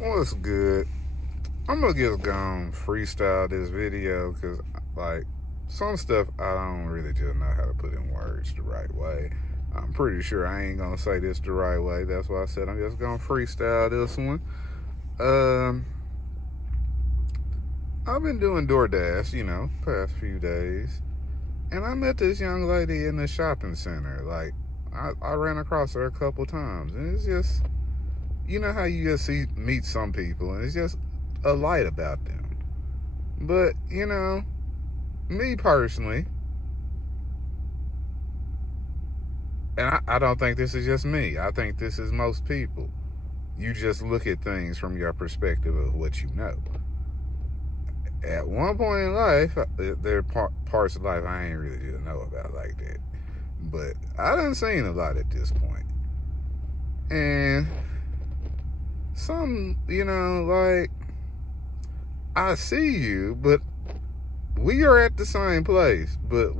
What's good? I'm gonna just go and freestyle this video because, like, some stuff I don't really just know how to put in words the right way. I'm pretty sure I ain't gonna say this the right way. That's why I said I'm just gonna freestyle this one. Um, I've been doing DoorDash, past few days, and I met this young lady in the shopping center. Like, I ran across her a couple times, and it's just, how you just meet some people, and it's just a light about them. But, me personally, and I don't think this is just me, I think this is most people. You just look at things from your perspective of what you know. At one point in life, there are parts of life I ain't really just know about like that. But I done seen a lot at this point. And some, like, I see you, but we are at the same place, but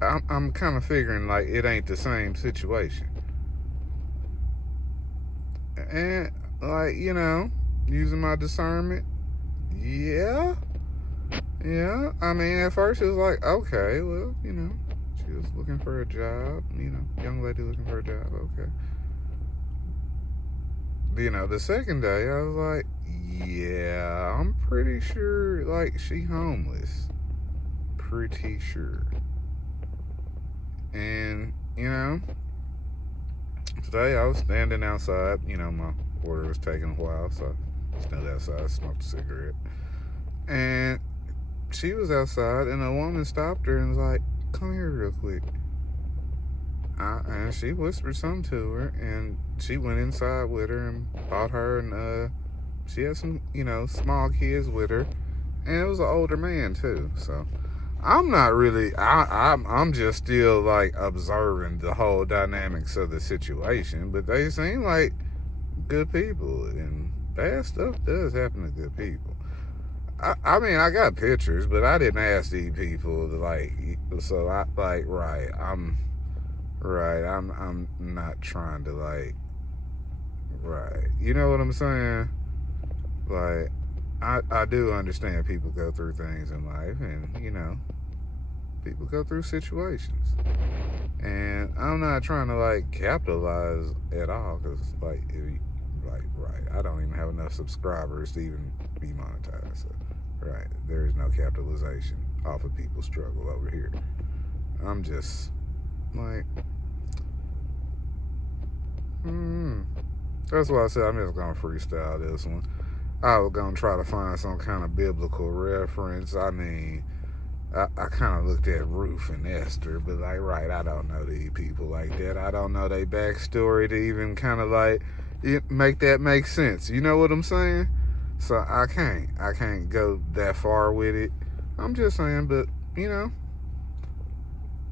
I'm kind of figuring like it ain't the same situation. And, like, using my discernment, yeah, yeah. I mean, at first it was like, okay, well, she was looking for a job, young lady looking for a job, okay. The second day I was like, yeah, I'm pretty sure, like, she homeless. Pretty sure. And, today I was standing outside. My order was taking a while, so I stood outside, smoked a cigarette. And she was outside, and a woman stopped her and was like, come here real quick. And she whispered something to her, and she went inside with her and bought her, and she had some, small kids with her, and it was an older man too. So I'm not really. I'm just still like observing the whole dynamics of the situation, but they seem like good people, and bad stuff does happen to good people. I mean, I got pictures, but I didn't ask these people to, like. So I like right. I'm not trying to, like, right. You know what I'm saying? Like, I do understand people go through things in life, and people go through situations. And I'm not trying to, like, capitalize at all, because, like, right, I don't even have enough subscribers to even be monetized. So, right, there is no capitalization off of people's struggle over here. I'm just like, that's why I said I'm just gonna freestyle this one. I was gonna try to find some kind of biblical reference. I mean, I kind of looked at Ruth and Esther, but, like, right, I don't know these people like that. I don't know their backstory to even kind of, like, make that make sense. You know what I'm saying? So I can't go that far with it. I'm just saying, but you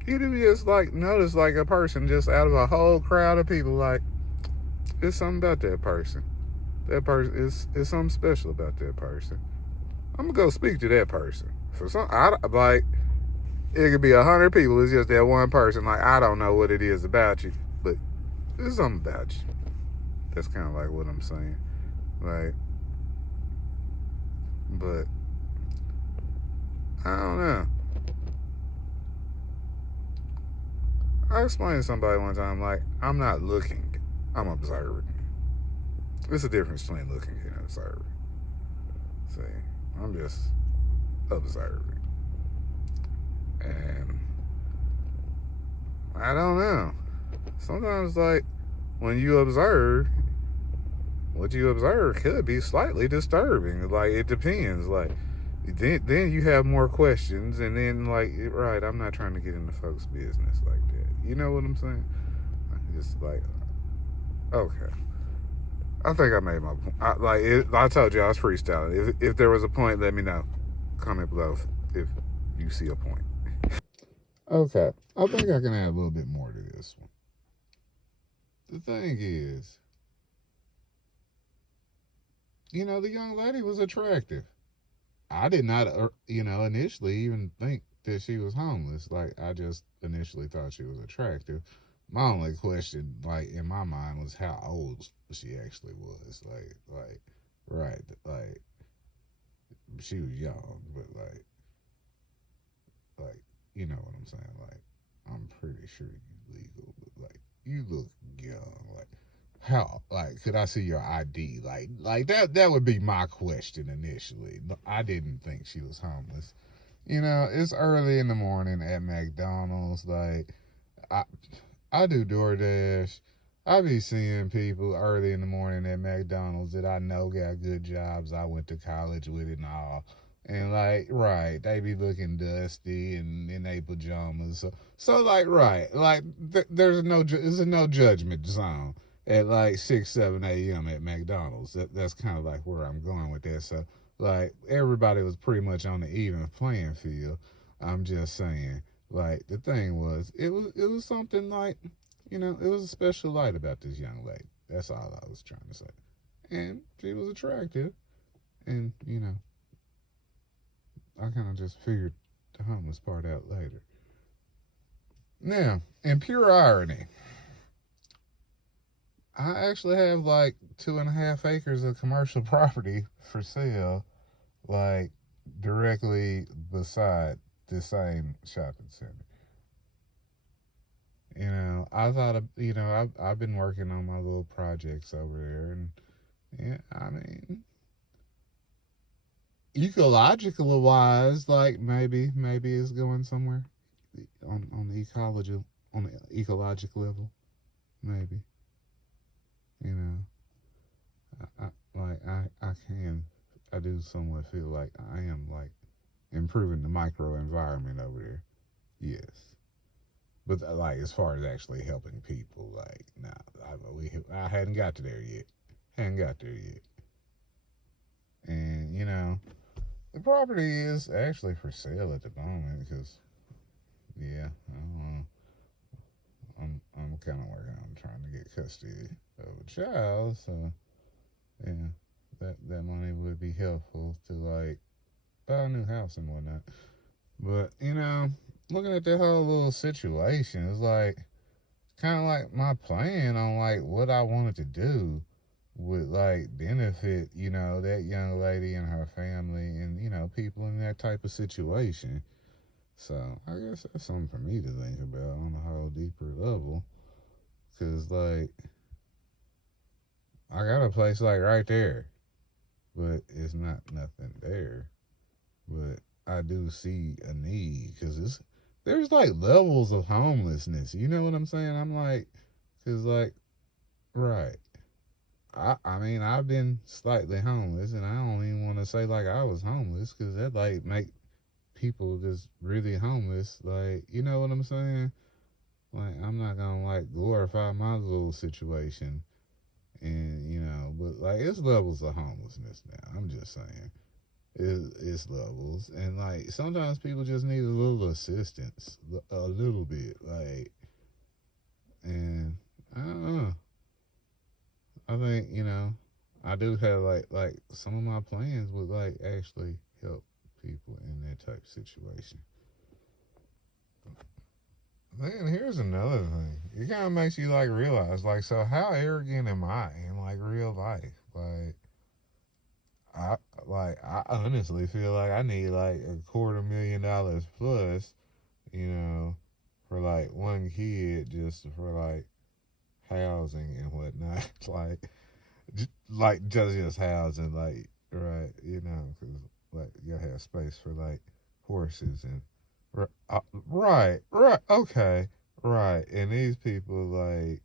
do just, like, notice, like, a person just out of a whole crowd of people, like, it's something about that person. That person is something special about that person. I'm gonna go speak to that person. For some, I like, it could be 100 people. It's just that one person. Like, I don't know what it is about you, but there's something about you. That's kind of like what I'm saying. Like, but I don't know. I explained to somebody one time, like, I'm not looking, I'm observing. There's a difference between looking and observing. See, I'm just observing. And I don't know. Sometimes, like, when you observe, what you observe could be slightly disturbing. Like, it depends. Like, then you have more questions, and then, like, right, I'm not trying to get into folks' business like that. You know what I'm saying? Just like, okay. I think I made my point. I told you I was freestyling. If there was a point, let me know. Comment below if you see a point. Okay, I think I can add a little bit more to this one. The thing is, the young lady was attractive. I did not, initially even think that she was homeless. Like, I just initially thought she was attractive. My only question, like, in my mind was how old she actually was. Like, right, like she was young, but like you know what I'm saying. Like I'm pretty sure you legal, but like you look young. Like how? Like could I see your ID? Like that would be my question initially. I didn't think she was homeless. You know, it's early in the morning at McDonald's. Like I I do DoorDash. I be seeing people early in the morning at McDonald's that I know got good jobs. I went to college with it and all. And like, right, they be looking dusty and in their pajamas. So like, right, like there's a no judgment zone at like 6, 7 a.m. at McDonald's. That's kind of like where I'm going with that. So like, everybody was pretty much on the even playing field. I'm just saying. Like the thing was, it was something like, it was a special light about this young lady. That's all I was trying to say. And she was attractive, and I kind of just figured the homeless part out later. Now, in pure irony, I actually have like 2.5 acres of commercial property for sale, like directly beside the same shopping center. I thought of, I've been working on my little projects over there, and yeah, I mean, ecological wise, like maybe it's going somewhere on the ecological level, maybe, you know, I can, I do somewhat feel like I am like improving the micro environment over there. Yes. But like as far as actually helping people, like nah, I hadn't got to there yet. Hadn't got there yet. And the property is actually for sale at the moment because yeah, I don't know. I'm kind of working on trying to get custody of a child, so yeah, that money would be helpful to like buy a new house and whatnot. But looking at the whole little situation, it's like kind of like my plan on like what I wanted to do would like benefit that young lady and her family and people in that type of situation. So I guess that's something for me to think about on a whole deeper level. Cause like I got a place like right there, but it's not nothing there. But I do see a need because there's like levels of homelessness. You know what I'm saying? I'm like, cause like right. I mean I've been slightly homeless, and I don't even want to say like I was homeless because that like make people just really homeless. Like you know what I'm saying? Like I'm not gonna like glorify my little situation, and but like it's levels of homelessness now. I'm just saying it's levels, and like sometimes people just need a little assistance, a little bit, like, and I don't know. I think I do have like some of my plans would like actually help people in that type of situation. Then here's another thing. It kind of makes you like realize like so how arrogant am I in like real life? I I honestly feel like I need like $250,000 plus, you know, for like one kid just for like housing and whatnot. Like just housing, like right, because like you gotta have space for like horses and right, okay, right, and these people like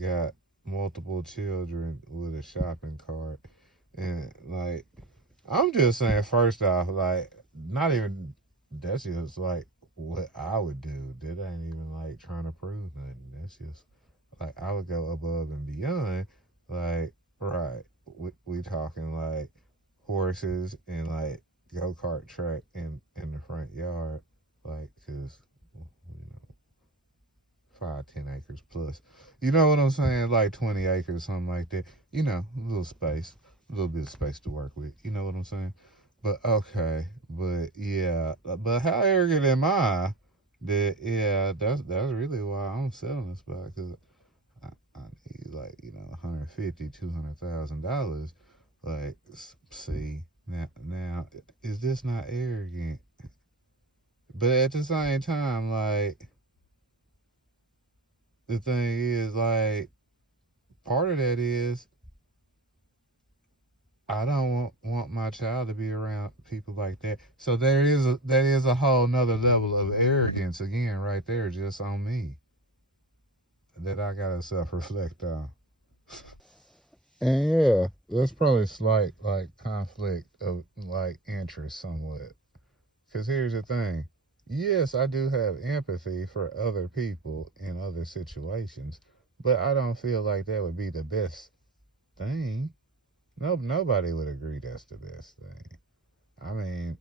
got multiple children with a shopping cart, and like I'm just saying, first off, like not even that's just like what I would do. That ain't even like trying to prove nothing. That's just like I would go above and beyond. Like right, we talking like horses and like go kart track in the front yard, like because you know 5, 10 acres plus. You know what I'm saying? Like 20 acres, something like that. A little space, a little bit of space to work with. You know what I'm saying? But okay, but yeah, but how arrogant am I? That yeah, that's really why I'm selling this spot because I need like 150, $200,000. Like, see, now, is this not arrogant? But at the same time, like, the thing is, like, part of that is I don't want my child to be around people like that. So that is a whole nother level of arrogance again, right there, just on me that I gotta self reflect on. And yeah, that's probably slight like conflict of like interest somewhat. Because here's the thing. Yes, I do have empathy for other people in other situations, but I don't feel like that would be the best thing. No, nobody would agree that's the best thing. I mean,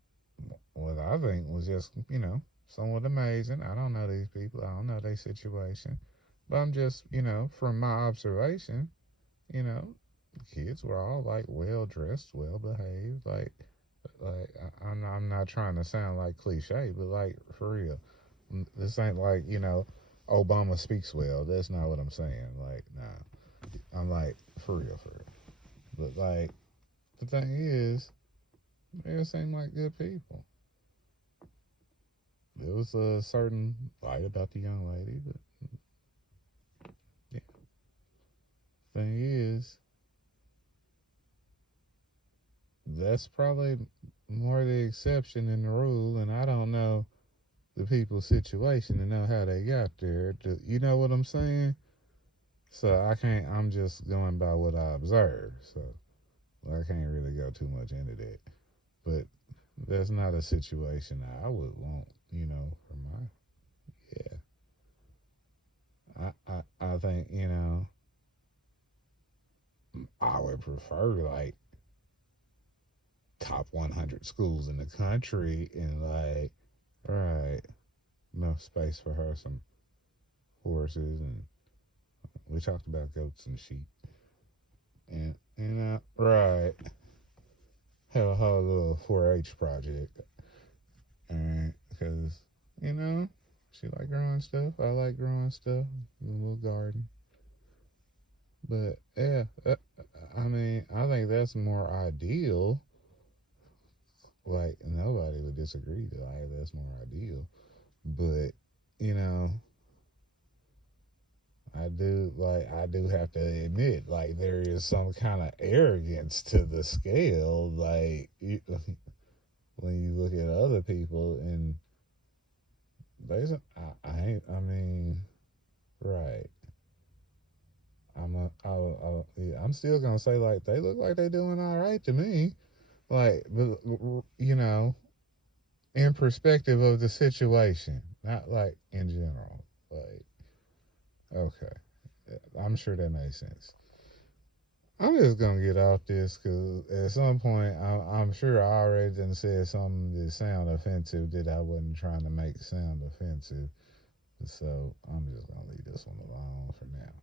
what I think was just, somewhat amazing. I don't know these people. I don't know their situation. But I'm just, from my observation, you know, kids were all like well dressed, well behaved. I'm not trying to sound like cliche, but like for real, this ain't like Obama speaks well. That's not what I'm saying. Like, nah, I'm like for real, for real. But like the thing is, they seem like good people. There was a certain light about the young lady, but yeah. Thing is, that's probably more the exception than the rule, and I don't know the people's situation to know how they got there. You know what I'm saying? So I can't. I'm just going by what I observe. So I can't really go too much into that. But that's not a situation I would want. For my yeah. I think I would prefer like top 100 schools in the country and like right enough space for her, some horses, and we talked about goats and sheep, and right, have a whole little 4-H project, and because you know she like growing stuff, I like growing stuff, a little garden, but yeah, I mean I think that's more ideal. Like nobody would disagree that like that's more ideal, but you know I do have to admit like there is some kind of arrogance to the scale like when you look at other people and they I mean right yeah, I'm still gonna say like they look like they doing all right to me like in perspective of the situation, not like in general, like okay, I'm sure that makes sense. I'm just gonna get off this because at some point I'm sure I already done said something that sound offensive that I wasn't trying to make sound offensive. So I'm just gonna leave this one alone for now.